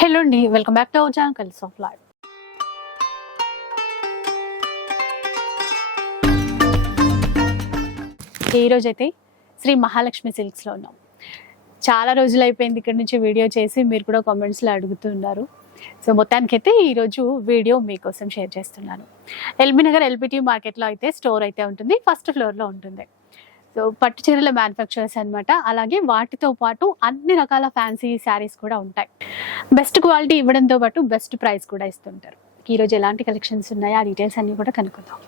Hello అండి welcome back to our channel కలిసి of life ఈ రోజు అయితే శ్రీ మహాలక్ష్మి సిల్క్స్లో ఉన్నాం. చాలా రోజులు అయిపోయింది ఇక్కడ నుంచి వీడియో చేసి మీరు కూడా కామెంట్స్లో అడుగుతున్నారు సో మొత్తానికైతే ఈరోజు వీడియో మీకోసం షేర్ చేస్తున్నాను. ఎల్బీ నగర్ ఎల్బిటి మార్కెట్లో అయితే స్టోర్ అయితే ఉంటుంది ఫస్ట్ ఫ్లోర్లో ఉంటుంది. పట్టు చీరల మ్యానుఫ్యాక్చరర్స్ అన్నమాట. అలాగే వాటితో పాటు అన్ని రకాల ఫ్యాన్సీ శారీస్ కూడా ఉంటాయి. బెస్ట్ క్వాలిటీ ఇవ్వడంతో పాటు బెస్ట్ ప్రైస్ కూడా ఇస్తుంటారు. ఈ రోజు ఎలాంటి కలెక్షన్స్ ఉన్నాయో ఆ డీటెయిల్స్ అన్ని కూడా కనుక్కుందాం.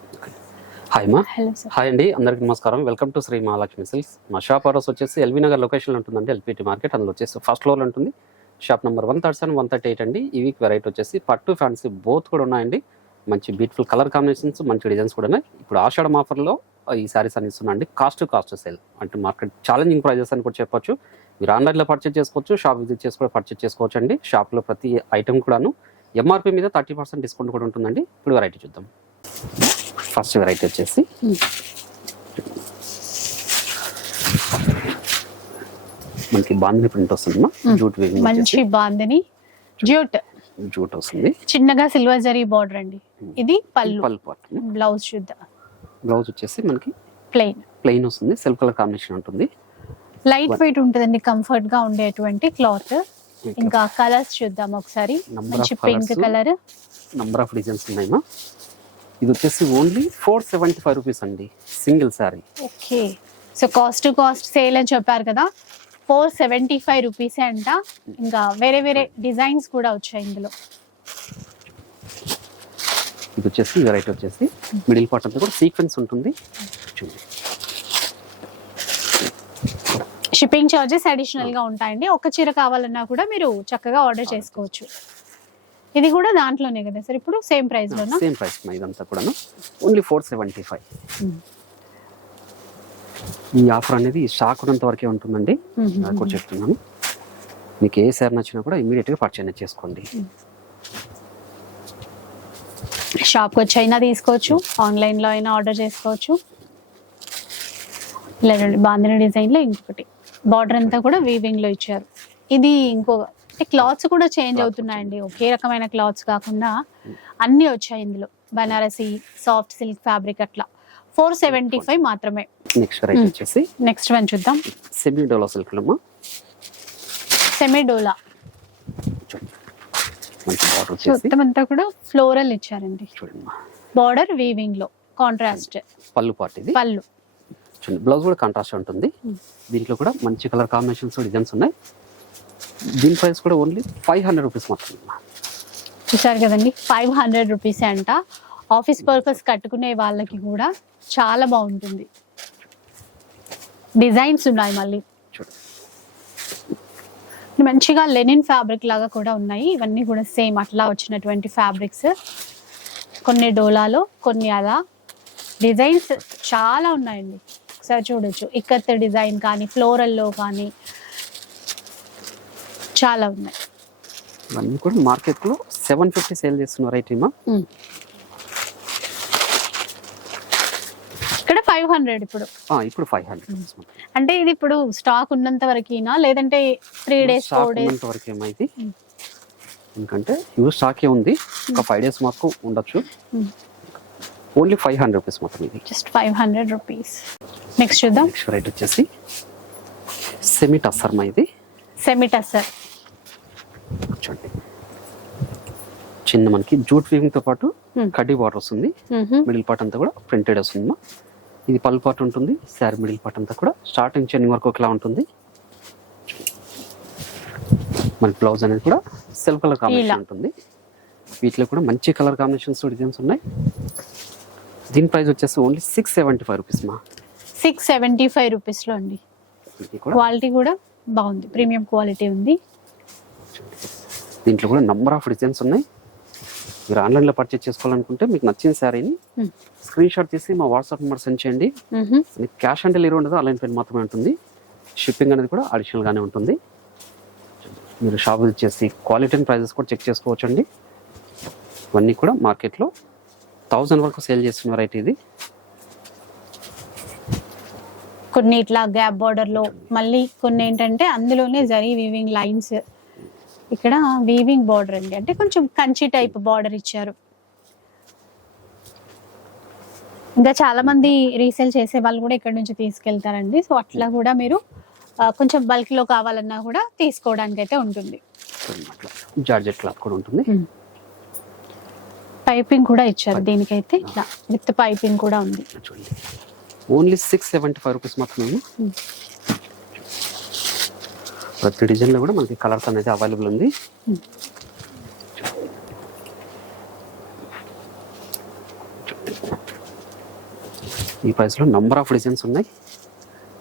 హాయ్ మా హలో సార్ హాయ్ అండి అందరికీ నమస్కారం. Welcome to Shri Mahalakshmi silks మా షాప్ అడ్రస్ వచ్చేసి ఎల్బీ నగర్ లొకేషన్ ఉంటుందండి. ఎల్పిటి మార్కెట్ అందులో వచ్చేసి ఫస్ట్ ఫ్లోర్ ఉంటుంది. Shop number one thirty seven one thirty eight అండి. ఈ వీక్ వెరైటీ వచ్చేసి పట్టు ఫ్యాన్సీ బోత్ కూడా ఉన్నాయండి. మంచి బ్యూటిఫుల్ కలర్ కాంబినేషన్స్ మంచి డిజైన్స్ కూడా ఉన్నాయి. ఇప్పుడు ఆషాఢం ఆఫర్లో ఈ సారీస్ అన్ని ఇస్తున్నాండి కాస్ట్ టు కాస్ట్ సేల్ అంటే మార్కెట్ ఛాలెంజింగ్ ప్రైజెస్ అని కూడా చెప్పొచ్చు. మీరు ఆన్లైన్లో పర్చేస్ చేసుకోవచ్చు షాప్ విజిట్ చేసి కూడా పర్చేస్ చేసుకోవచ్చు అండి. షాప్లో ప్రతి ఐటమ్ కూడాను ఎంఆర్పి మీద థర్టీ పర్సెంట్ డిస్కౌంట్ కూడా ఉంటుందండి. ఇప్పుడు వెరైటీ చూద్దాం. ఫస్ట్ వెరైటీ వచ్చేసి మనకి బాంధిని ప్రింట్ వస్తుందమ్మా. జూట్ మంచి బాందని. జ్యూట్ జూట్ వస్తుంది. చిన్నగా సిల్వర్ జరీ బార్డర్ అండి. ఇది పళ్ళు. పల్ పార్ట్ బ్లౌజ్ చూద్దాం. బ్లౌజ్ వచ్చేసి మనకి ప్లెయిన్ ప్లెయిన్ వస్తుంది. సెల్ఫ్ కలర్ కాంబినేషన్ ఉంటుంది. లైట్ వెయిట్ ఉంటుందండి. కంఫర్ట్గా ఉండేటువంటి క్లాత్ ఇంకా కలర్స్ చూద్దాం ఒకసారి. మంచి pink. Colour number of designs ఉన్నాయమ్మా ఇది వచ్చేసి only four seventy five rupees అండి. Single sari okay so cost to cost sale అని చెప్పారు కదా. ఫోర్ సెవెంటీ ఫైవ్ రూపీస్ అంట. ఇంకా వేరే వేరే డిజైన్స్ కూడా వచ్చాయి ఇందులో. ఇది వచ్చేసి వెరైటీ వచ్చేసి మిడిల్ పార్ట్ అంతా కూడా సీక్వెన్స్ ఉంటుంది. చూడండి. షిప్పింగ్ చార్జెస్ అడిషనల్గా ఉంటాయండి. ఒక చీర కావాలన్నా కూడా మీరు చక్కగా ఆర్డర్ చేసుకోవచ్చు. ఇది కూడా దాంట్లోనే కదా సార్? ఇప్పుడు సేమ్ ప్రైస్ లోనా? సేమ్ ప్రైస్ ఇదంతా కూడాను. ఓన్లీ ఫోర్ సెవెంటీ ఫైవ్ ఈ ఆఫర్ అనేది స్టాక్ ఉన్నంత వరకే ఉంటుందండి. నాకు కూడా చెప్తున్నాను. మీకు ఏ సార్ నచ్చినా కూడా ఇమీడియట్గా పర్చేజ్ చేసుకోండి. షాప్కి వచ్చి అయినా తీసుకోవచ్చు. ఆన్లైన్లో అయినా ఆర్డర్ చేసుకోవచ్చు. లేదండి బాందిని డిజైన్లో ఇంకొకటి. బార్డర్ అంతా కూడా వీవింగ్లో ఇచ్చారు. ఇది ఇంకో అంటే క్లాత్స్ కూడా చేంజ్ అవుతున్నాయండి. ఒకే రకమైన క్లాత్స్ కాకుండా అన్ని వచ్చాయి ఇందులో. బనారసి సాఫ్ట్ సిల్క్ ఫ్యాబ్రిక్ అట్లా. ఫోర్ సెవెంటీ ఫైవ్ మాత్రమే. నెక్స్ట్. వచ్చేసి నెక్స్ట్ వన్ చూద్దాం. Semi Dola silk semi Dola చూడండి మంచి బార్డర్ వచ్చేసి మొత్తం అంతా కూడా ఫ్లోరల్ ఇచ్చారండి. చూడండి. బార్డర్ వీవింగ్లో కాంట్రాస్ట్ పళ్ళు పార్ట్ ఇది. పళ్ళు. చూడండి బ్లౌజ్ కూడా కాంట్రాస్ట్ ఉంటుంది. దీంట్లో కూడా మంచి కలర్ కాంబినేషన్స్ డిజైన్స్ ఉన్నాయి. దీని ప్రైస్ కూడా ఓన్లీ ఫైవ్ హండ్రెడ్ రూపీస్ మాత్రమే. చూసారు కదండి? ఫైవ్ హండ్రెడ్ రూపీస్ అంట. ఆఫీస్ పర్పస్ కట్టుకునే వాళ్ళకి కూడా చాలా బాగుంటుంది. డిజైన్స్ ఉన్నాయి మళ్ళీ. చూడండి. మంచిగా లెనిన్ ఫ్యాబ్రిక్ లాగా కూడా ఉన్నాయి. ఇవన్నీ కూడా సేమ్ అట్లా వచ్చినటువంటి ఫ్యాబ్రిక్స్. కొన్ని డోలాలో కొన్ని అలా. డిజైన్స్ చాలా ఉన్నాయండి. ఒకసారి చూడొచ్చు. ఇక్కత్ డిజైన్ కానీ ఫ్లోరల్లో కానీ చాలా ఉన్నాయి. మార్కెట్లో సెవెన్ ఫిఫ్టీ సేల్ చేస్తున్నారు ఐటమ్ ఇక్కడ ఫైవ్ హండ్రెడ్ ఇప్పుడు. ఇప్పుడు ఫైవ్ హండ్రెడ్ అంటే ఇది ఇప్పుడు స్టాక్ ఉన్నంత వరకేనా లేదంటే త్రీ డేస్ ఫోర్ డేస్ ఉన్నంత వరకు ఏమైంది? ఎందుకంటే ఇవి స్టాకే ఉంది. ఒక ఫైవ్ డేస్ మాకు ఉండొచ్చు. ఓన్లీ ఫైవ్ హండ్రెడ్ రూపీస్ మాత్రం ఇది. Just five hundred rupees next చూద్దాం. నెక్స్ట్ వెరైటీ వచ్చేసి సెమీ టస్సర్మా ఇది. సెమిటసర్ చూడండి. చిన్న మనకి జూట్ వీవింగ్తో పాటు. కడ్డీ బార్డర్ వస్తుంది. మిడిల్ పార్ట్ అంతా కూడా ప్రింటెడ్ వస్తుంది ఇది పల్ పార్ట్ ఉంటుంది శారీ మిడిల్ పార్ట్ అంతా కూడా. స్టార్టింగ్ చెన్నింగ్ వరకు ఒకలా ఉంటుంది. మన బ్లౌజ్ అనేది కూడా సెల్ఫ్ కలర్. కాంబినేషన్ ఉంటుంది. వీటిలో కూడా మంచి కలర్ కాంబినేషన్స్ డిజైన్స్ ఉన్నాయి. దీని ప్రైస్ వచ్చేసి only six seventy five rupees మా. సిక్స్ సెవెంటీ ఫైవ్ రూపీస్లో అండి. క్వాలిటీ కూడా. బాగుంది. ప్రీమియం క్వాలిటీ ఉంది. దీంట్లో కూడా నంబర్ ఆఫ్ డిజైన్స్ ఉన్నాయి. మీరు ఆన్లైన్లో పర్చేస్ చేసుకోవాలనుకుంటే మీకు నచ్చిన శారీని. స్క్రీన్ షాట్ తీసి మా వాట్సాప్ నెంబర్ సెండ్ చేయండి. మీకు క్యాష్ ఆన్ డెలివరీ ఉండదు ఆన్లైన్ పేమెంట్ మాత్రమే ఉంటుంది. షిప్పింగ్ అనేది కూడా అడిషనల్గానే ఉంటుంది. మీరు షాప్ విజిట్ చేసి క్వాలిటీ అండ్ ప్రైజెస్ కూడా చెక్ చేసుకోవచ్చు అండి ఇవన్నీ కూడా మార్కెట్లో థౌజండ్ వరకు సేల్ చేస్తున్న వెరైటీ ఇది. కొన్ని ఇట్లా గ్యాప్ బార్డర్లో మళ్ళీ కొన్ని ఏంటంటే అందులోనే జరీ వీవింగ్ లైన్స్ ఇక్కడ వీవింగ్ బార్డర్ అండి. అంటే కొంచెం కంచి టైప్ బార్డర్ ఇచ్చారు. ఇంకా చాలా మంది రీసేల్ చేసే వాళ్ళు కూడా ఇక్కడ నుంచి తీసుకెళ్తారండి. సో అట్లా కూడా మీరు కొంచెం బల్క్లో కావాలన్నా కూడా తీసుకోవడానికి అయితే ఉంటుంది. జార్జెట్ క్లాత్ కూడా ఉంటుంది. పైపింగ్ కూడా ఇచ్చారు దీనికైతే ఇట్లా. విత్ పైపింగ్ కూడా ఉంది. చూడండి. Only six seventy five rupees మాత్రమే. ప్రతి డిజైన్లో కూడా మనకి కలర్స్ అనేది అవైలబుల్ ఉంది. ఈ ప్రైస్లో నంబర్ ఆఫ్ డిజైన్స్ ఉన్నాయి.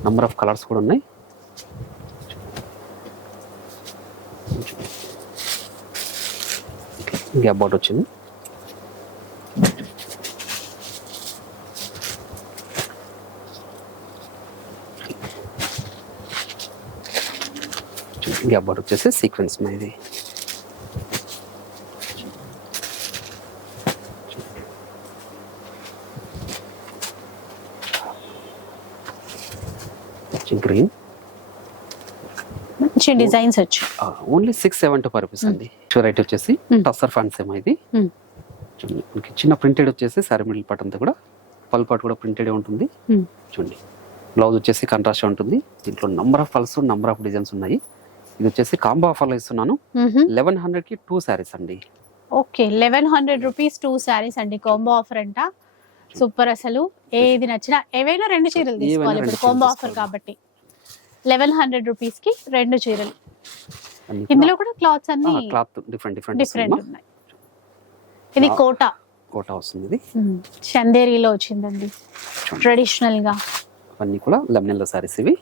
నంబర్ ఆఫ్ కలర్స్ కూడా ఉన్నాయి. గ్యాప్ బాట్ వచ్చింది. గ్యాప్ బాట్ వచ్చేసి సీక్వెన్స్ ఇది గ్రీన్. మంచి డిజైన్స్ వచ్చి only six seventy five rupees అండి. వెరైటీ వచ్చేసి. టస్సర్ ఫ్యాన్స్ ఏమో ఇది. మనకి చిన్న ప్రింటెడ్ వచ్చేసి సారీ మిడిల్ పార్ట్ అంతా కూడా పల్ పార్ట్ కూడా ప్రింటెడ్ ఉంటుంది. చూడండి బ్లౌజ్ వచ్చేసి కంట్రాస్ట్ ఉంటుంది. దీంట్లో number of pulse number of designs ఉన్నాయి. ఇది వచ్చేసి కాంబో ఆఫర్లో ఇస్తున్నాను. లెవెన్ హండ్రెడ్కి టూ శారీస్ అండి. Okay eleven hundred rupees two saris అండి. కాంబో ఆఫర్ అంట. సూపర్ అసలు. ఏది నచ్చినా ఏవైనా రెండు చీరలు తీసుకోవాలి ఇప్పుడు కాంబో ఆఫర్. కాబట్టి. లెవెన్ హండ్రెడ్ రూపీస్కి రెండు చీరలు. ఇందులో కూడా క్లాత్స్ అన్ని క్లాత్ డిఫరెంట్ డిఫరెంట్ డిఫరెంట్ ఉన్నాయి. ఇది. కోట. కోట వస్తుంది ఇది. చందేరిలో వచ్చిందండి. ట్రెడిషనల్గా. అవన్నీ కూడా లెమనెల్లో శారీస్ ఇవి.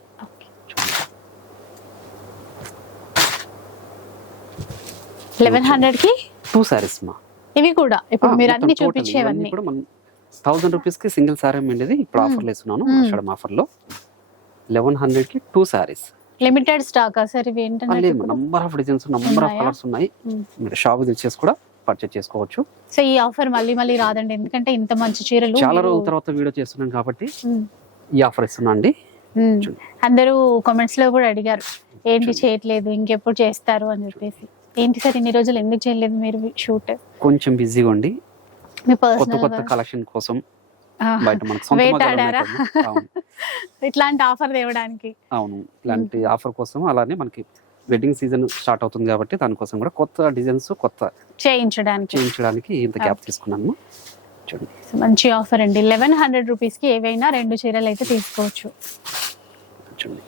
లెవెన్ హండ్రెడ్కి టూ శారీస్ మా ఇవి కూడా. ఇప్పుడు మీరు అన్ని చూపించేవన్నీ. ఇవన్నీ కూడా మనం థౌసండ్ రూపీస్కి సింగిల్ సారీ ఉండేది ఇప్పుడు Hmm. ఆఫర్లో ఇస్తున్నాను Hmm. ఆషాఢం ఆఫర్లో లెవెన్ హండ్రెడ్కి two saris limited stock sir ఇవి? ఏంటంటే number of designs number of? Colours ఉన్నాయి? Hmm. మీరు షాప్ తెచ్చేసి కూడా పర్చేస్ చేసుకోవచ్చు. సో ఈ ఆఫర్ మళ్ళీ మళ్ళీ రాదండి. ఎందుకంటే ఇంత మంచి చీరలు చాలా రోజుల తర్వాత వీడియో చేస్తున్నాను కాబట్టి ఉమ్, ఈ ఆఫర్ ఇస్తున్నా అండి. చూడండి. అందరూ కామెంట్స్లో కూడా అడిగారు. ఏంటి చేయట్లేదు ఇంకెప్పుడు చేస్తారు అని చెప్పేసి. ఏంటి సార్ ఇన్ని రోజులు ఎందుకు చేయలేదు మీరు షూట్? కొంచెం బిజీగా ఉండి మీ కొత్త పర్సనల్ కొత్త కలెక్షన్ కోసం బయట మనకు సొంత Wait మగ్గాలు ఉన్నాయి ఆడారా? కదా. అవును. ఇట్లాంటి ఆఫర్ తేవడానికి. అవును. ఇలాంటి ఆఫర్ కోసం అలానే మనకి వెడ్డింగ్ సీజన్ స్టార్ట్ అవుతుంది కాబట్టి దానికోసం కూడా కొత్త డిజైన్స్ కొత్త చేయించడానికి. చేయించడానికి ఇంత గ్యాప్ తీసుకున్నాను. చూడండి. మంచి ఆఫర్ అండి. లెవెన్ హండ్రెడ్ రూపీస్కి ఏవైనా రెండు చీరలు అయితే తీసుకోవచ్చు. చూడండి.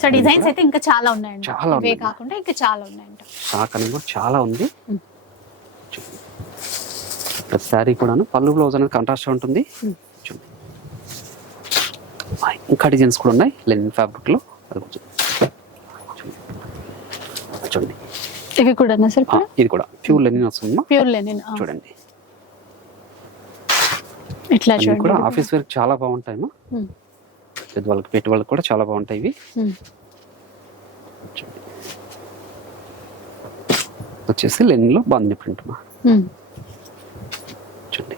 సో డిజైన్స్ అయితే ఇంకా చాలా ఉన్నాయండి చాలా ఇవే. కాకుండా ఇంకా చాలా ఉన్నాయంట. అనేది కూడా చాలా ఉంది. చూడండి. ప్రతి శారీ కూడాను పళ్ళు బ్లౌజ్ అనేది కాంట్రాస్ట్ ఉంటుంది. ఇంకా డిజైన్స్ కూడా ఉన్నాయి. లెనిన్ ఫ్యాబ్రిక్లో. అది చూడండి. ఇవి కూడా సార్ ఇది కూడా. ప్యూర్ లెనిన్ వస్తుందమ్మా ప్యూర్ లెనిన్ చూడండి. ఇట్లా చూడండి కూడా ఆఫీస్ వేర్ చాలా బాగుంటాయమ్మా పెద్ద వాళ్ళకి పెట్టి వాళ్ళకి కూడా చాలా బాగుంటాయి ఇవి. వచ్చేసి లెనిన్లో బాగుంది ప్రింట్ మా. చూడండి.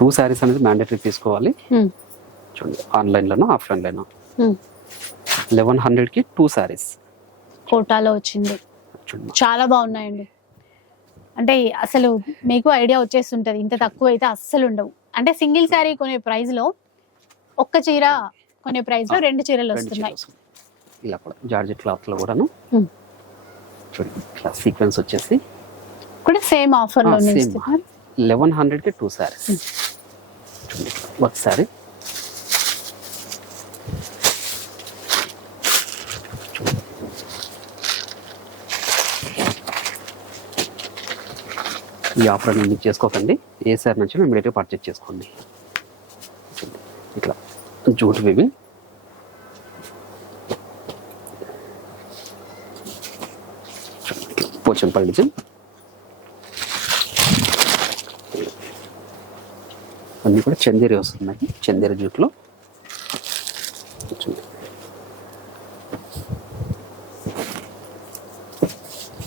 టూ శారీస్ అనేది మ్యాండేటరీ తీసుకోవాలి. చూడండి ఆన్లైన్లోనో ఆఫ్లైన్లోనో. ఉమ్. లెవెన్ హండ్రెడ్కి టూ శారీస్. కోటాలో వచ్చింది. చాలా బాగున్నాయండి. అంటే అసలు మీకు ఐడియా వచ్చేస్తుంటది. ఇంత తక్కువ అయితే అస్సలు ఉండవు. అంటే సింగిల్ శారీ కొనే ప్రైస్లో ఒక్క చీర కొనే ప్రైస్లో రెండు చీరలు వస్తున్నాయి. ఇలా కూడా జార్జెట్ క్లాత్లో కూడాను. Hmm. చూడండి ఇట్లా సీక్వెన్స్ వచ్చేసి కూడా సేమ్ ఆఫర్లో లెవెన్ హండ్రెడ్కి టూ శారీస్ చూడండి ఒక శారీ ఈ ఆఫర్ అనేది మిస్ చేసుకోకండి. ఏ సార్ నుంచి ఇమీడియట్గా పర్చేజ్ చేసుకోండి. ఇట్లా. జూట్ వేవింగ్ పోచంపల్లి డిజైన్ అన్నీ కూడా చందేరి వస్తున్నాయి. చందేరి జూట్లో.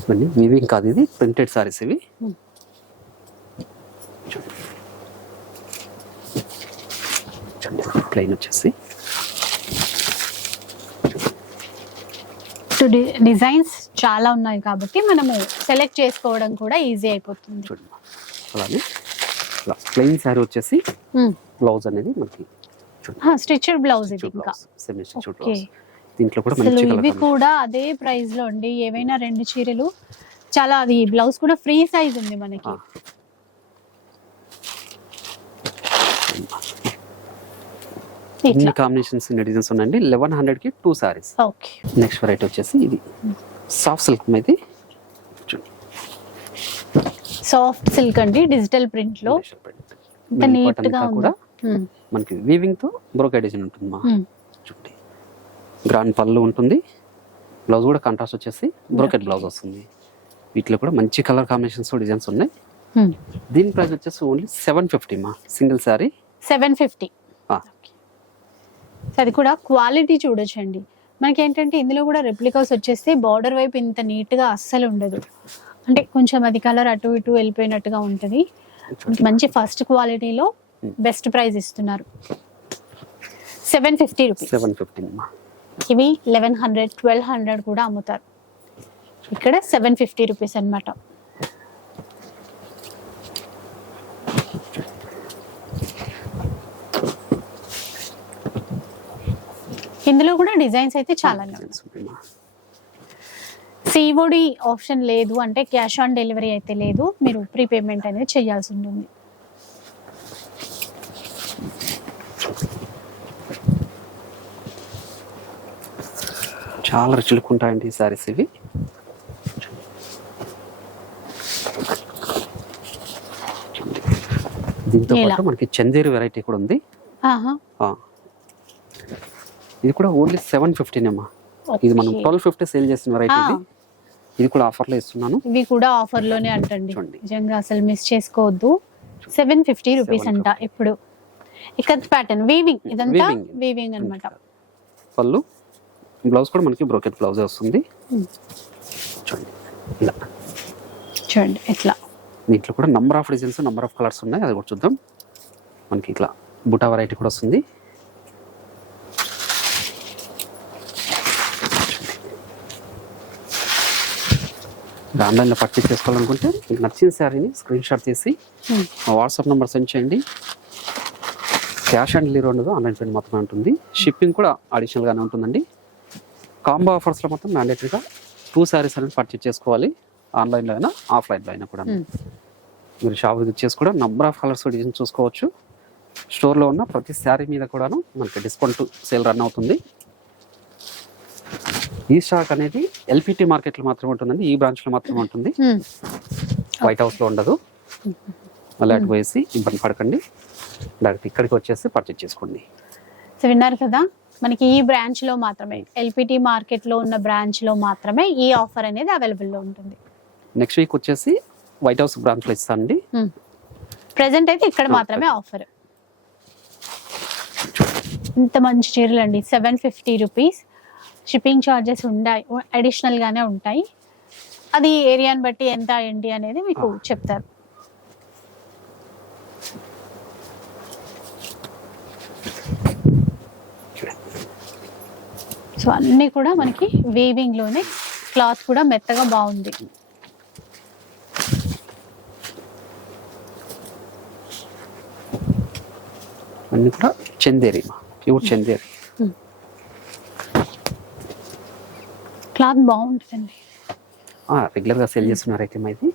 ఇవన్నీ వీవింగ్ కాదు ఇది ప్రింటెడ్ సారీస్ ఇవి Hmm. చూడండి ప్లెయిన్ వచ్చేసి. డిజైన్స్ చాలా ఉన్నాయి కాబట్టి మనము సెలెక్ట్ చేసుకోవడం కూడా ఈజీ అయిపోతుంది. చూడండి. అలానే ప్లెయిన్ శారీ వచ్చేసి బ్లౌజ్ అనేది మనకి స్టిచ్డ్ బ్లౌజ్ ఇది ఇంకా. సెమీ బ్లౌజ్ దీంట్లో కూడా మంచి ఇవి కూడా అదే ప్రైస్లో అండి. ఏవైనా రెండు చీరలు. చాలా అది బ్లౌజ్ కూడా ఫ్రీ సైజ్ ఉంది మనకి. ఇన్ని కాంబినేషన్స్ ఇన్ని డిజైన్స్ ఉన్నాయండి. లెవెన్ హండ్రెడ్కి two saris okay. Next variety వచ్చేసి ఇది. సాఫ్ట్ సిల్క్ మీద చూడండి సాఫ్ట్ సిల్క్ అండి డిజిటల్ ప్రింట్లో. నీట్గా కూడా ఉమ్, మనకి వీవింగ్తో బ్రోకెడ్ డిజైన్ ఉంటుంది మా. చూడండి. గ్రాండ్ పళ్ళు ఉంటుంది. బ్లౌజ్ కూడా కాంట్రాస్ట్ వచ్చేసి బ్రోకెట్ బ్లౌజ్ వస్తుంది. వీటిలో కూడా మంచి కలర్ కాంబినేషన్స్ డిజైన్స్ ఉన్నాయి. ఉమ్. దీని ప్రైస్ వచ్చేసి ఓన్లీ సెవెన్ ఫిఫ్టీ మా. సింగిల్ శారీ సెవెన్ ఫిఫ్టీ అది కూడా క్వాలిటీ చూడొచ్చండి. మనకి ఏంటంటే ఇందులో కూడా రెప్లికాస్ వచ్చేస్తే బార్డర్ వైపు ఇంత నీట్గా అస్సలు ఉండదు. అంటే కొంచెం అది కలర్ అటు ఇటు వెళ్ళిపోయినట్టుగా ఉంటుంది. మంచి ఫస్ట్ క్వాలిటీలో బెస్ట్ ప్రైస్ ఇస్తున్నారు. Seven fifty rupees. Seven fifty మా ఇవి లెవెన్ హండ్రెడ్ ట్వెల్వ్ హండ్రెడ్ కూడా అమ్ముతారు. ఇక్కడ సెవెన్ ఫిఫ్టీ రూపీస్ అనమాట ఇందులో కూడా డిజైన్స్ అయితే చాలా. సిఓడి ఆప్షన్ లేదు అంటే క్యాష్ ఆన్ డెలివరీ అయితే లేదు మీరు ప్రీపేమెంట్ అనేది చేయాల్సి ఉంటుంది చాలా రుచులు ఉంటాయండి ఈ సారీస్ ఇవి దీంతో. పాటు మనకి చందేరి వెరైటీ కూడా ఉంది. ఇది కూడా ఓన్లీ సెవెన్ ఫిఫ్టీనేమ్మా ఇది మనం. ట్వెల్వ్ ఫిఫ్టీ సేల్ చేసిన వెరైటీ. ఇది. ఇది కూడా ఆఫర్లో ఇస్తున్నాను. ఇవి కూడా ఆఫర్లోనే అంటండి. నిజంగా అసలు మిస్ చేసుకోవద్దు. సెవెన్ ఫిఫ్టీ రూపీస్ అంట ఇప్పుడు. ఇక్కత్ ప్యాటర్న్ వీవింగ్ ఇదంతా. వీవింగ్ అన్నమాట. పళ్ళు. బ్లౌజ్ కూడా మనకి బ్రోకెట్ బ్లౌజ్ వస్తుంది. Hmm. చూడండి. ఇలా. చూడండి ఇట్లా దీంట్లో కూడా number of designs number of colours ఉన్నాయి. అది కూడా చూద్దాం. మనకి ఇట్లా బుటా వెరైటీ కూడా వస్తుంది. ఆన్లైన్లో పర్చేస్ చేసుకోవాలనుకుంటే మీకు నచ్చిన శారీని స్క్రీన్ షాట్ తీసి Hmm. మా వాట్సాప్ నెంబర్ సెండ్ చేయండి. క్యాష్ ఆన్ డెలివరీ ఉండదు ఆన్లైన్ పేమెంట్ మాత్రమే ఉంటుంది. షిప్పింగ్ కూడా అడిషనల్గానే ఉంటుందండి. కాంబో ఆఫర్స్లో మొత్తం మ్యాండేటరీగా టూ శారీస్ అనేది పర్చేస్ చేసుకోవాలి. ఆన్లైన్లో అయినా ఆఫ్లైన్లో అయినా కూడా Hmm. మీరు షాప్ విజిట్ చేసి కూడా నంబర్ ఆఫ్ కలర్స్ డిజైన్ చూసుకోవచ్చు. స్టోర్లో ఉన్న ప్రతి శారీ మీద కూడాను మనకి డిస్కౌంట్ సేల్ రన్ అవుతుంది. ఈ స్టాక్ అనేది ఎల్పిటి మార్కెట్లో మాత్రమే ఉంటుందండి ఈ బ్రాంచ్లో మాత్రమే ఉంటుంది. Hmm. వైట్ హౌస్లో ఉండదు. మళ్ళీ అటు పోయేసి ఇబ్బంది పడకండి. డైరెక్ట్ ఇక్కడికి వచ్చేసి పర్చేజ్ చేసుకోండి. సో విన్నారు కదా మనకి ఈ బ్రాంచ్లో మాత్రమే ఎల్పిటి మార్కెట్లో ఉన్న బ్రాంచ్లో మాత్రమే ఈ ఆఫర్ అనేది అవైలబుల్లో ఉంటుంది. నెక్స్ట్ వీక్ వచ్చేసి వైట్ హౌస్ బ్రాంచ్లో ఇస్తానండి. ప్రెసెంట్ అయితే ఇక్కడ మాత్రమే ఆఫర్ ఇంత మంచి చీరలు అండి seven fifty rupees shipping charges ఉంటాయి అడిషనల్ గానే ఉంటాయి. అది ఏరియాని బట్టి ఎంత ఏంటి అనేది మీకు. చెప్తారు. సో అన్ని కూడా మనకి వీవింగ్లోనే క్లాత్ కూడా మెత్తగా బాగుంది. అన్నీ కూడా చందేరి. చందేరి. క్లాత్ బాగుంటుందండి. రెగ్యులర్గా సేల్ చేస్తున్నారు అయితే ఇది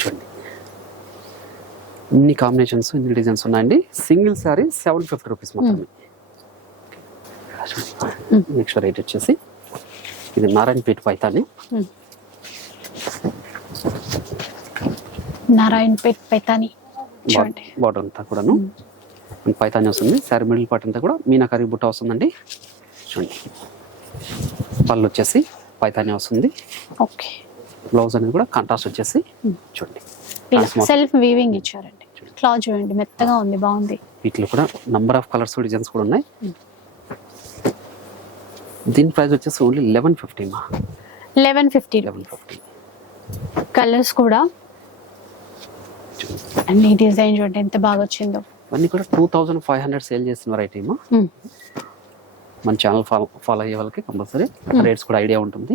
చూడండి. ఇన్ని కాంబినేషన్స్ ఇన్ని డిజైన్స్ ఉన్నాయండి. Single sari seven fifty rupees మాత్రమే నెక్స్ట్ రేట్ వచ్చేసి ఇది నారాయణపేట పైతాని. నారాయణ పేట్ పైతాని. చూడండి. బార్డర్ అంతా కూడాను. పైతాని వస్తుంది. శారీ మిడిల్ పార్ట్ అంతా కూడా మీనాకరి బుట్ట వస్తుందండి. చూడండి. పళ్ళు వచ్చేసి పైతాని వస్తుంది. ఓకే. బ్లౌజ్ అనేది కూడా కాంట్రాస్ట్ వచ్చేసి చూడండి. సెల్ఫ్ వీవింగ్ ఇచ్చారండి. క్లాత్ చూడండి మెత్తగా ఉంది బాగుంది. వీటిలో కూడా నంబర్ ఆఫ్ కలర్స్ డిజైన్స్ కూడా ఉన్నాయి. దీని ప్రైస్ వచ్చేసి ఓన్లీ లెవెన్ ఫిఫ్టీ మా. Eleven fifty eleven fifty colours కూడా అన్ని డిజైన్ చూడండి ఎంత బాగా వచ్చిందో? ఇవన్నీ కూడా two thousand five hundred sale చేస్తున్న రైట్ ఏమో Hmm. మన ఛానల్ ఫాలో ఫాలో అయ్యే వాళ్ళకి కంపల్సరీ రేట్స్ కూడా ఐడియా ఉంటుంది.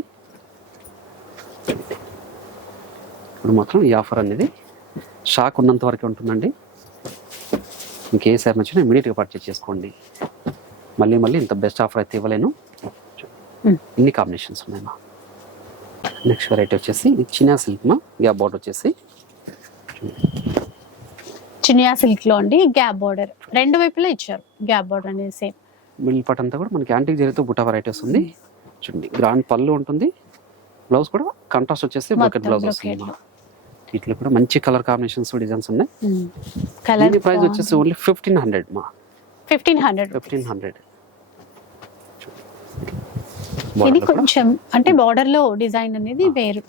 ఇప్పుడు మాత్రం ఈ ఆఫర్ అనేది షాక్ ఉన్నంత వరకే ఉంటుందండి. ఇంకే సార్ నచ్చినా ఇమీడియట్గా పర్చేస్ చేసుకోండి. మళ్ళీ మళ్ళీ ఇంత బెస్ట్ ఆఫర్ అయితే ఇవ్వలేను. Hmm. ఇన్ని కాంబినేషన్స్ ఉన్నాయి మా. నెక్స్ట్ వెరైటీ వచ్చేసి చిన్న సిల్క్ మా. గ్యాప్ బాట్ వచ్చేసి చినియా సిల్క్లో అండి గ్యాప్ బార్డర్. రెండు వైపులా ఇచ్చారు గ్యాప్ బార్డర్ అనేది సేమ్. మిడిల్ పార్ట్ అంతా కూడా మనకి యాంటిక్ జరిగితే బుట్ట వెరైటీ వస్తుంది. చూడండి గ్రాండ్ పళ్ళు ఉంటుంది. బ్లౌజ్ కూడా కాంట్రాస్ట్ వచ్చేసి మొత్తం బ్లౌజ్ వస్తుంది. వీటిలో కూడా మంచి కలర్ కాంబినేషన్స్ డిజైన్స్ ఉన్నాయి. కలర్ ప్రైస్ వచ్చేసి ఓన్లీ ఫిఫ్టీన్ హండ్రెడ్ మా. ఫిఫ్టీన్ హండ్రెడ్ ఫిఫ్టీన్ హండ్రెడ్ ఇది కొంచెం అంటే బార్డర్లో డిజైన్ అనేది వేరు.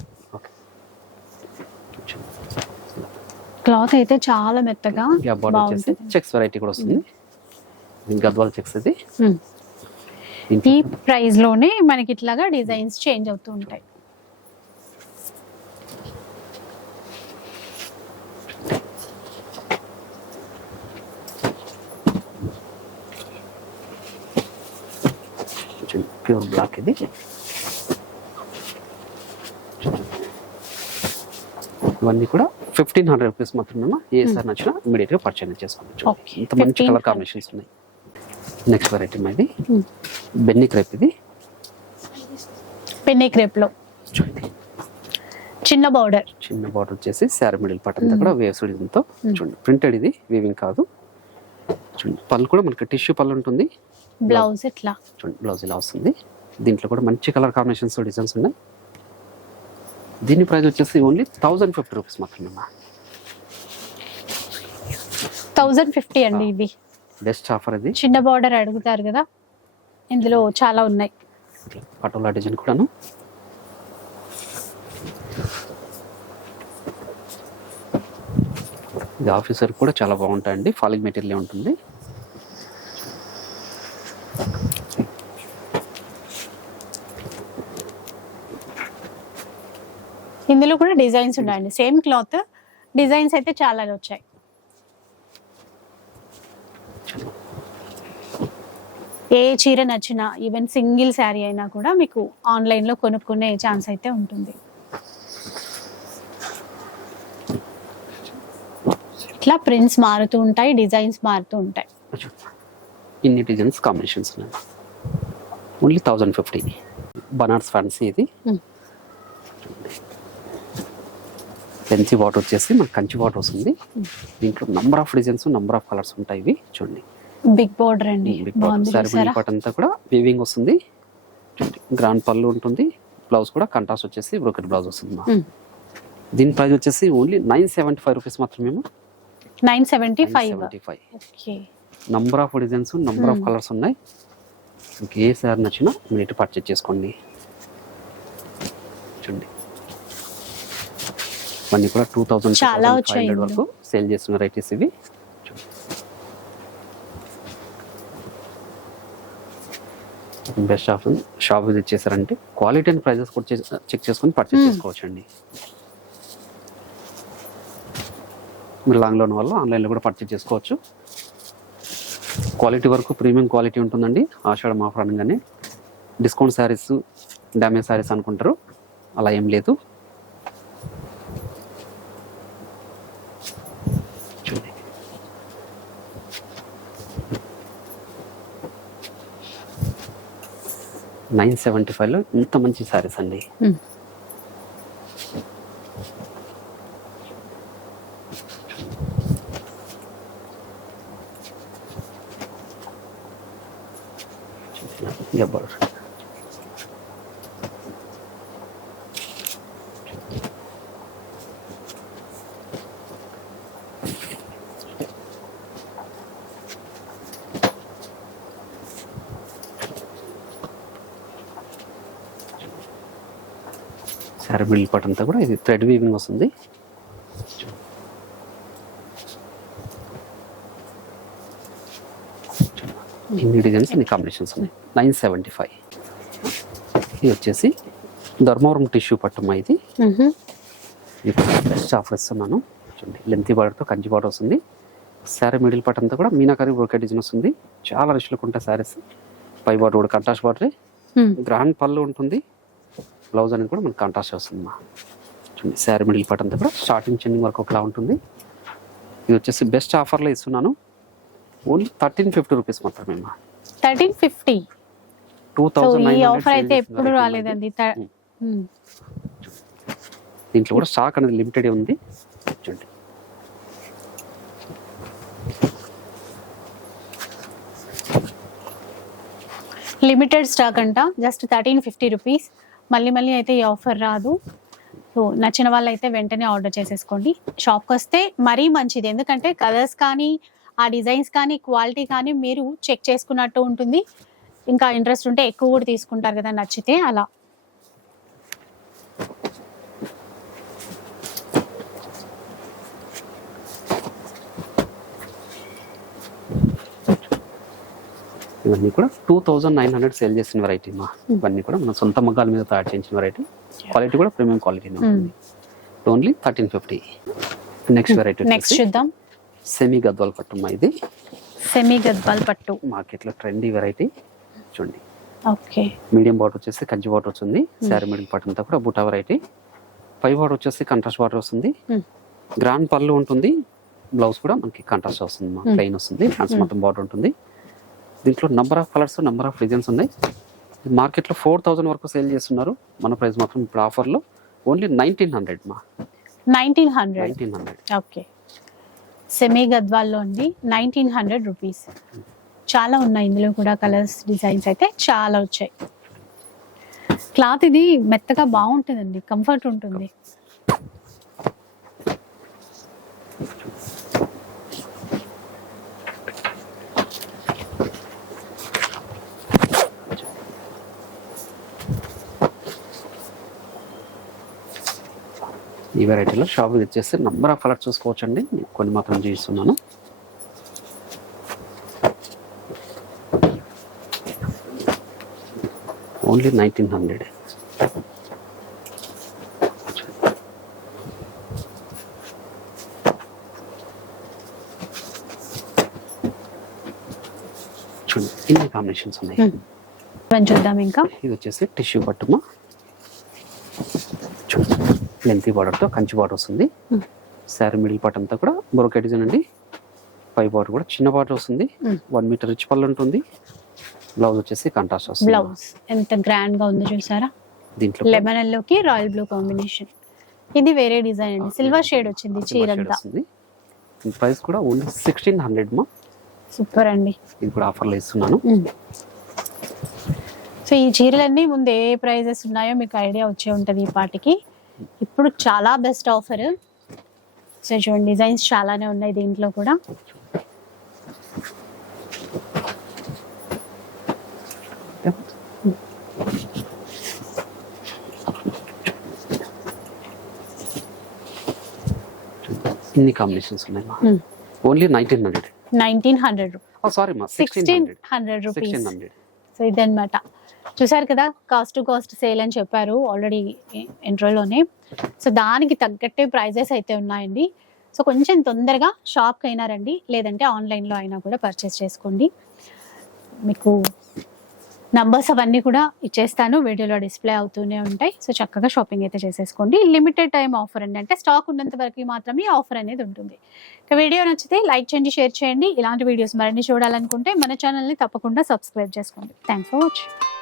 క్లాత్ అయితే చాలా మెత్తగా బార్డర్ వచ్చేసి చెక్స్ వెరైటీ కూడా వస్తుంది. గద్వాల్ చెక్స్ ఇది. ఈ ప్రైస్లోనే మనకి ఇట్లాగా డిజైన్స్ చేంజ్ అవుతూ ఉంటాయి. ప్యూర్ బ్లాక్ ఇది. ఇవన్నీ కూడా ఫిఫ్టీన్ హండ్రెడ్ రూపీస్ మాత్రమే ఏ సార్ నచ్చినా ఇమీడియట్గా పర్చేజ్ చేసుకోవచ్చు. ఇంత మంచి కలర్ 1500. కాంబినేషన్స్ ఉన్నాయి. నెక్స్ట్ వెరైటీ ఇది Hmm. బెన్నీ క్రేప్ ఇది. పెన్నీ క్రేప్లో. చూడండి. చిన్న బార్డర్ చిన్న బార్డర్ వచ్చేసి శారీ మిడిల్ పార్ట్ అంతా కూడా వేవ్స్తో Hmm. చూడండి. ప్రింటెడ్ ఇది వీవింగ్ కాదు. చూడండి. పళ్ళు కూడా మనకి టిష్యూ పళ్ళు ఉంటుంది. బ్లౌజ్ ఇట్లా చూడండి. బ్లౌజ్ ఇలా వస్తుంది. దీంట్లో కూడా మంచి కలర్ కాంబినేషన్స్ డిజైన్స్ ఉన్నాయి. దీని ప్రైస్ వచ్చేసి ఓన్లీ థౌజండ్ ఫిఫ్టీ రూపీస్ మాత్రమే థౌజండ్ ఫిఫ్టీ అండి ఇవి బెస్ట్ ఆఫర్ ఇది. చిన్న బార్డర్ అడుగుతారు కదా ఇందులో చాలా ఉన్నాయి. పటోలా డిజైన్ కూడాను. ఇది ఆఫీసర్ కూడా చాలా బాగుంటాయండి. ఫాలింగ్ మెటీరియల్ ఉంటుంది. ఇందులో కూడా డిజైన్స్ ఉన్నాయండి. సేమ్ క్లాత్ డిజైన్స్ అయితే చాలా వచ్చాయి. ఏ చీర నచ్చినా ఈవెన్ సింగిల్ శారీ అయినా కూడా మీకు ఆన్లైన్లో కొనుక్కునే ఛాన్స్ అయితే ఉంటుంది. ఇట్లా ప్రింట్స్ మారుతూ ఉంటాయి డిజైన్స్ మారుతూ ఉంటాయి. ఇన్ని డిజైన్స్ కాంబినేషన్స్ ఉన్నాయి. Only thousand fifty. Banaras fancy ఇది. పెన్సీ వాటర్ వచ్చేసి మనకి కంచి వాటర్ వస్తుంది దీంట్లో number of designs number of colours ఉంటాయి ఇవి చూడండి. బిగ్ బోర్డర్ అండి. బాగుంది సారీ చూసారా? పార్ట్ అంతా కూడా వీవింగ్ వస్తుంది. చూడండి గ్రాండ్ పళ్ళు ఉంటుంది. బ్లౌజ్ కూడా కంట్రాస్ట్ వచ్చేసి బ్రోకెట్ బ్లౌజ్ వస్తుంది. Hmm. దీని ప్రైస్ వచ్చేసి only nine seventy five rupees మాత్రమే nine seventy five seventy five okay number of designs number of. Colours ఉన్నాయి. మీకు ఏ సారీ నచ్చినా మీరు పర్చేజ్ చేసుకోండి. చూడండి. ఇవన్నీ కూడా టూ థౌసండ్ చాలా హండ్రెడ్. వరకు సేల్ చేస్తున్న వెరైటీస్ ఇవి. బెస్ట్ ఆప్షన్ షాప్ విజిట్ చేశారంటే క్వాలిటీ అండ్ ప్రైజెస్ కూడా చెక్ చేసుకొని పర్చేస్ Hmm. చేసుకోవచ్చు అండి మీరు లాంగ్లో ఉన్న వాళ్ళు ఆన్లైన్లో కూడా పర్చేస్ చేసుకోవచ్చు. క్వాలిటీ వరకు ప్రీమియం క్వాలిటీ ఉంటుందండి. ఆషాఢం ఆఫర్ అనగానే డిస్కౌంట్ శారీస్ డ్యామేజ్ శారీస్ అనుకుంటారు. అలా ఏం లేదు. నైన్ సెవెంటీ ఫైవ్లో ఇంత మంచి శారీస్ అండి. మిడిల్ పార్ట్ అంతా కూడా ఇది థ్రెడ్ వీవింగ్ వస్తుంది. ఇన్ని డిజైన్స్ ఇన్ని కాంబినేషన్స్ ఉన్నాయి. Nine seventy five. ఇది వచ్చేసి ధర్మవరం టిష్యూ పట్టుమా ఇది. బెస్ట్ ఆఫర్ ఇస్తున్నాను చూడండి లెంతీ బార్డర్తో కంచి బార్డర్ వస్తుంది. శారీ మిడిల్ పార్ట్ అంతా కూడా మీనాకరి బ్రోకెట్ డిజైన్ వస్తుంది. చాలా రిష్లకు ఉంటాయి శారీస్ పై బార్డర్ కూడా కంట్రాస్ట్ బార్డర్. గ్రాండ్ పళ్ళు ఉంటుంది. బ్లౌజ్ అనేది కూడా మనకి కాంట్రాస్ట్ వస్తుంది మా చూడండి శారీ మిడిల్ పార్ట్ అంతా కూడా స్టార్టింగ్ చెండింగ్ వరకు ఒకలా ఉంటుంది. ఇది వచ్చేసి బెస్ట్ ఆఫర్లో ఇస్తున్నాను. ఓన్లీ థర్టీన్ ఫిఫ్టీ రూపీస్ మాత్రమే మా థర్టీన్ ఫిఫ్టీ. టూ థౌసండ్ ఈ ఆఫర్ అయితే ఎప్పుడు రాలేదండి. త- Hmm. దీంట్లో కూడా స్టాక్ అనేది లిమిటెడ్ ఉంది. చూడండి. లిమిటెడ్ స్టాక్ అంట. జస్ట్ థర్టీన్ ఫిఫ్టీ రూపీస్ మళ్ళీ మళ్ళీ అయితే ఈ ఆఫర్ రాదు. సో నచ్చిన వాళ్ళు అయితే వెంటనే ఆర్డర్ చేసేసుకోండి. షాప్కి వస్తే మరీ మంచిది. ఎందుకంటే కలర్స్ కానీ ఆ డిజైన్స్ కానీ క్వాలిటీ కానీ మీరు చెక్ చేసుకున్నట్టు ఉంటుంది. ఇంకా ఇంట్రెస్ట్ ఉంటే ఎక్కువ కూడా తీసుకుంటారు కదా నచ్చితే అలా. ఇవన్నీ కూడా two thousand nine hundred sale చేసిన వెరైటీ మా. ఇవన్నీ కూడా మన సొంత మగ్గాల మీద తయారు చేసిన వెరైటీ క్వాలిటీ కూడా ప్రీమియం క్వాలిటీ ఉంటుంది. Only thirteen fifty next variety next చూద్దాం. సెమీ గద్వాల్ పట్టుమ్మా ఇది. సెమీ గద్వాల్ పట్టు మార్కెట్లో ట్రెండీ వెరైటీ చూడండి. ఓకే మీడియం బాటర్ వచ్చేసి కంచి బాటర్ వస్తుంది. శారీ మిడిల్ పార్ట్ అంతా కూడా బుటా వెరైటీ పై బాటర్ వచ్చేసి కంట్రాస్ట్ బాటర్ వస్తుంది. Hmm. గ్రాండ్ పళ్ళు ఉంటుంది. బ్లౌజ్ కూడా మనకి కాంట్రాస్ట్ వస్తుంది Hmm. ప్లెయిన్ వస్తుంది. హ్యాండ్స్ మొత్తం బార్డర్ ఉంటుంది. దీంట్లో number of colours number of designs ఉన్నాయి. మార్కెట్లో ఫోర్ థౌజండ్ వరకు సేల్ చేస్తున్నారు. మన ప్రైస్ మాత్రం ఇప్పుడు ఆఫర్లో ఓన్లీ నైన్టీన్ హండ్రెడ్ మా. Nineteen hundred nineteen hundred okay semi గద్వాల్లో అండి నైన్టీన్ హండ్రెడ్ రూపీస్ చాలా ఉన్నాయి ఇందులో కూడా కలర్స్ డిజైన్స్ అయితే చాలా వచ్చాయి. క్లాత్ ఇది మెత్తగా బాగుంటుందండి కంఫర్ట్ ఉంటుంది. ఈ వెరైటీలో షాప్ వచ్చేసి నంబర్ ఆఫ్ కలర్స్ చూసుకోవచ్చు అండి కొన్ని మాత్రం చూపిస్తున్నాను. Only nineteen hundred. చూడండి ఇన్ని కాంబినేషన్స్ ఉన్నాయి. చూద్దాం ఇంకా. ఇది వచ్చేసి టిష్యూ పట్టుమా. లెంతీ బార్డర్తో కంచి బార్డర్ వస్తుంది. శారీ మిడిల్ పార్ట్ అంతా కూడా బొరకే డిజైన్ అండి పై బార్డర్ కూడా చిన్న బార్డర్ వస్తుంది. వన్ మీటర్ రిచ్ పళ్ళు ఉంటుంది. బ్లౌజ్ వచ్చేసి కాంట్రాస్ట్ వస్తుంది. బ్లౌజ్ ఎంత గ్రాండ్గా ఉందో చూసారా? దీంట్లో లెమన్ ఎల్లోకి రాయల్ బ్లూ కాంబినేషన్ ఇది వేరే డిజైన్ అండి. సిల్వర్ షేడ్ వచ్చింది చీర ప్రైస్ కూడా ఓన్లీ సిక్స్టీన్ హండ్రెడ్ మా. సూపర్ అండి. ఇది కూడా ఆఫర్లో ఇస్తున్నాను. సో ఈ చీరలన్నీ ముందు ఏ ప్రైజెస్ ఉన్నాయో మీకు ఐడియా వచ్చే ఉంటుంది ఈ పాటికి. ఇప్పుడు చాలా బెస్ట్ ఆఫర్ సో చూడండి డిజైన్స్ చాలానే ఉన్నాయి దీంట్లో కూడా. ఇన్ని కాంబినేషన్స్ ఉన్నాయి only nineteen hundred nineteen hundred sorry sixteen hundred rupees so ఇదన్నమాట. చూసారు కదా కాస్ట్ టు కాస్ట్ సేల్ అని చెప్పారు ఆల్రెడీ ఇంట్రోలోనే సో దానికి తగ్గట్టే ప్రైజెస్ అయితే ఉన్నాయండి. సో కొంచెం తొందరగా షాప్కి అయినా రండి లేదంటే ఆన్లైన్లో అయినా కూడా పర్చేస్ చేసుకోండి. మీకు నంబర్స్ అవన్నీ కూడా ఇచ్చేస్తాను వీడియోలో డిస్ప్లే అవుతూనే ఉంటాయి. సో చక్కగా షాపింగ్ అయితే చేసేసుకోండి. లిమిటెడ్ టైం ఆఫర్ అండి. అంటే స్టాక్ ఉన్నంత వరకు మాత్రమే ఆఫర్ అనేది ఉంటుంది. ఇక వీడియో నచ్చితే లైక్ చేయండి షేర్ చేయండి. ఇలాంటి వీడియోస్ మరిన్ని చూడాలనుకుంటే మన ఛానల్ని తప్పకుండా సబ్స్క్రైబ్ చేసుకోండి. Thanks for watching